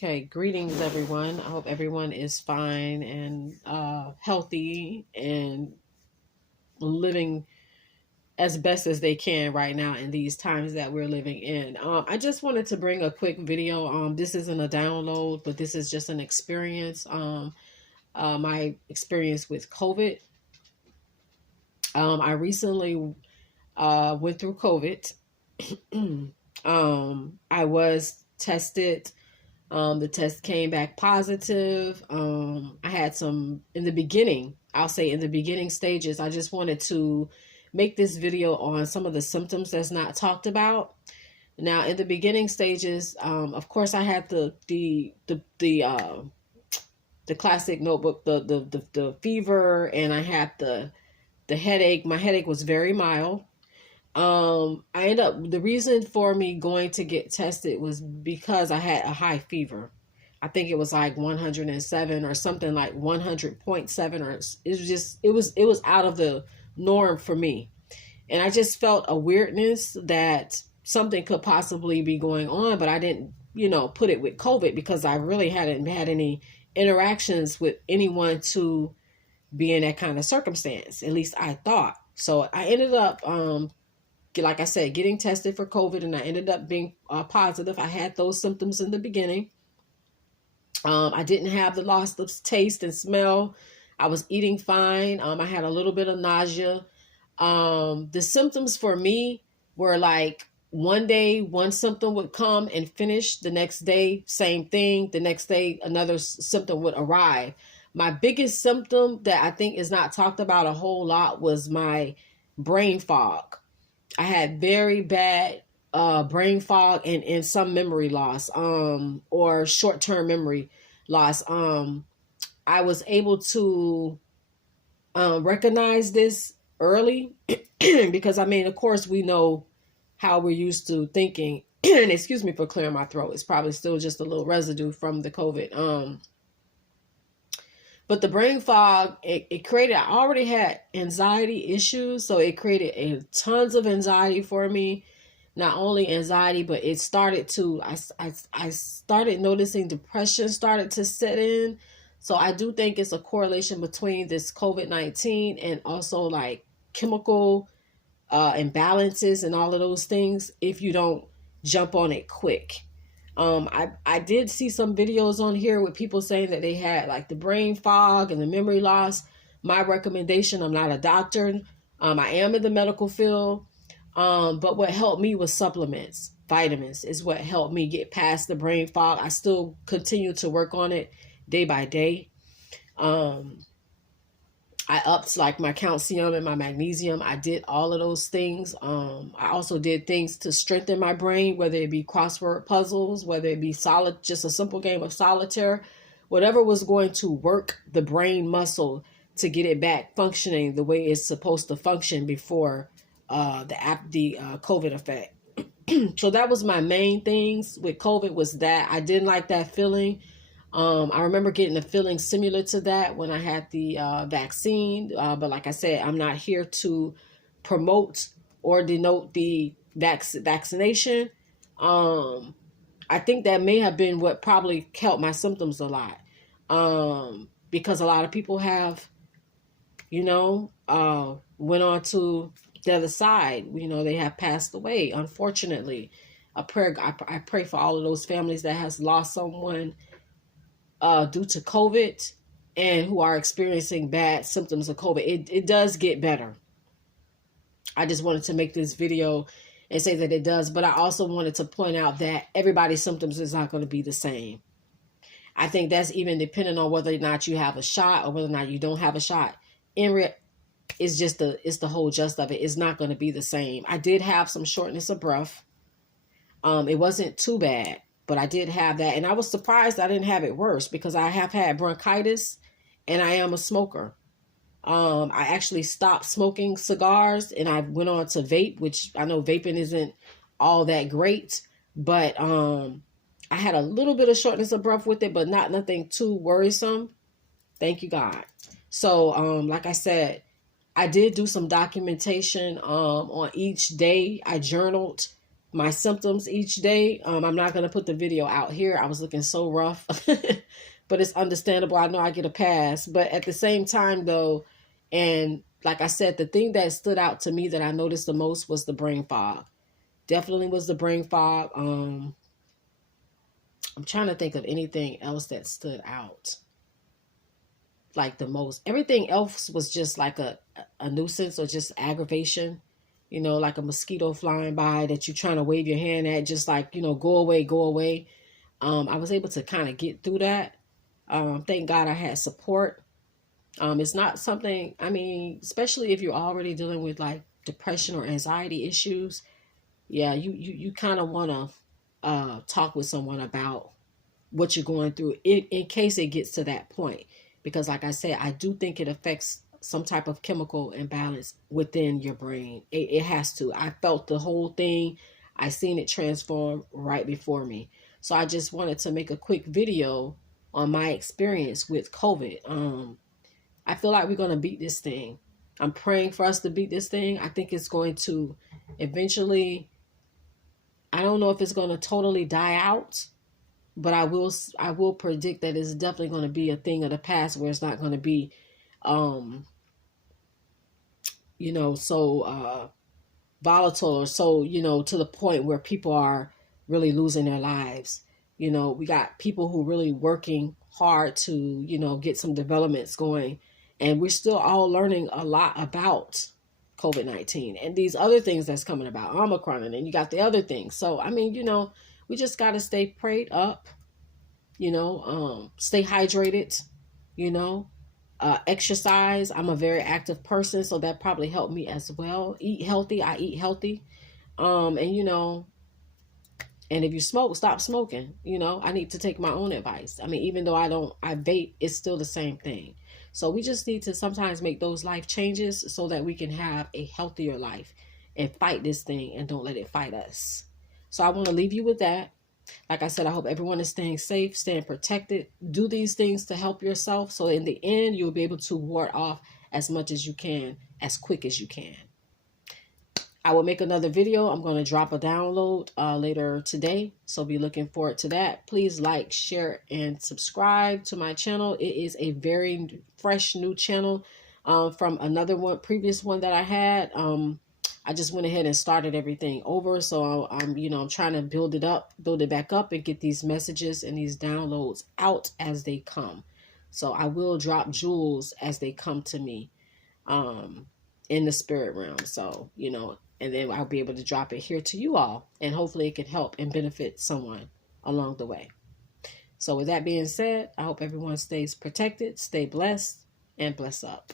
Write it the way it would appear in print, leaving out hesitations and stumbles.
Okay, greetings everyone. I hope everyone is fine and healthy and living as best as they can right now in these times that we're living in. I just wanted to bring a quick video. This isn't a download, but this is just an experience. My experience with COVID. I recently went through COVID. I was tested. The test came back positive. I had some in the beginning, I'll say in the beginning stages. I just wanted to make this video on some of the symptoms that's not talked about. Now, in the beginning stages, of course, I had the classic notebook, the fever, and I had the headache. My headache was very mild. The reason for me going to get tested was because I had a high fever. I think it was like 107 or something, like 100.7, or it was out of the norm for me. And I just felt a weirdness that something could possibly be going on, but I didn't, put it with COVID because I really hadn't had any interactions with anyone to be in that kind of circumstance. At least I thought. So I ended up, like I said, getting tested for COVID, and I ended up being positive. I had those symptoms in the beginning. I didn't have the loss of taste and smell. I was eating fine. I had a little bit of nausea. The symptoms for me were like one day, one symptom would come and finish. The next day, same thing. The next day, another symptom would arrive. My biggest symptom that I think is not talked about a whole lot was my brain fog. I had very bad brain fog and some memory loss, or short-term memory loss. I was able to recognize this early because, of course, we know how we're used to thinking. And excuse me for clearing my throat. It's probably still just a little residue from the COVID. But the brain fog, it created, I already had anxiety issues. So it created tons of anxiety for me. Not only anxiety, but it started to, I started noticing depression started to set in. So I do think it's a correlation between this COVID-19 and also like chemical imbalances and all of those things if you don't jump on it quick. I did see some videos on here with people saying that they had like the brain fog and the memory loss. My recommendation, I'm not a doctor. I am in the medical field. But what helped me was supplements. Vitamins is what helped me get past the brain fog. I still continue to work on it day by day. I upped like my calcium and my magnesium. I did all of those things. I also did things to strengthen my brain, whether it be crossword puzzles, whether it be just a simple game of solitaire, whatever was going to work the brain muscle to get it back functioning the way it's supposed to function before the COVID effect. So that was my main things with COVID, was that I didn't like that feeling. I remember getting a feeling similar to that when I had the vaccine. But like I said, I'm not here to promote or denote the vaccination. I think that may have been what probably helped my symptoms a lot. Because a lot of people have, went on to the other side. They have passed away, unfortunately. I pray for all of those families that has lost someone due to COVID and who are experiencing bad symptoms of COVID. It does get better. I just wanted to make this video and say that it does, but I also wanted to point out that everybody's symptoms is not going to be the same. I think that's even depending on whether or not you have a shot or whether or not you don't have a shot. It's the whole gist of it. It's not going to be the same. I did have some shortness of breath. It wasn't too bad, but I did have that. And I was surprised I didn't have it worse because I have had bronchitis and I am a smoker. I actually stopped smoking cigars and I went on to vape, which I know vaping isn't all that great, but I had a little bit of shortness of breath with it, but nothing too worrisome. Thank you, God. So, like I said, I did do some documentation on each day. I journaled my symptoms each day. I'm not going to put the video out here. I was looking so rough, but it's understandable. I know I get a pass, but at the same time though, and like I said, the thing that stood out to me that I noticed the most was the brain fog. Definitely was the brain fog. I'm trying to think of anything else that stood out like the most. Everything else was just like a nuisance or just aggravation. You know, like a mosquito flying by that you're trying to wave your hand at, just like, you know, go away, go away. I was able to kind of get through that. Thank God I had support. It's not something, I mean, especially if you're already dealing with like depression or anxiety issues. Yeah, you kind of want to talk with someone about what you're going through in case it gets to that point. Because like I said, I do think it affects some type of chemical imbalance within your brain. It has to. I felt the whole thing. I seen it transform right before me. So I just wanted to make a quick video on my experience with COVID. I feel like we're going to beat this thing. I'm praying for us to beat this thing. I think it's going to eventually, I don't know if it's going to totally die out, but I will predict that it's definitely going to be a thing of the past where it's not going to be you know, so volatile or so, you know, to the point where people are really losing their lives. You know, we got people who really working hard to, you know, get some developments going, and we're still all learning a lot about COVID-19 and these other things that's coming about, Omicron, and then you got the other things. So, I mean, you know, we just got to stay prayed up, you know, stay hydrated, you know, exercise. I'm a very active person, so that probably helped me as well. Eat healthy. I eat healthy. And you know, and if you smoke, stop smoking. You know, I need to take my own advice. I mean, even though I vape, it's still the same thing. So we just need to sometimes make those life changes so that we can have a healthier life and fight this thing and don't let it fight us. So I want to leave you with that. Like I said, I hope everyone is staying safe, staying protected. Do these things to help yourself, so in the end, you'll be able to ward off as much as you can, as quick as you can. I will make another video. I'm going to drop a download later today, so be looking forward to that. Please like, share, and subscribe to my channel. It is a very fresh new channel from another previous one that I had. I just went ahead and started everything over. So I'm trying to build it back up and get these messages and these downloads out as they come. So I will drop jewels as they come to me, in the spirit realm. So, you know, and then I'll be able to drop it here to you all, and hopefully it can help and benefit someone along the way. So with that being said, I hope everyone stays protected, stay blessed, and bless up.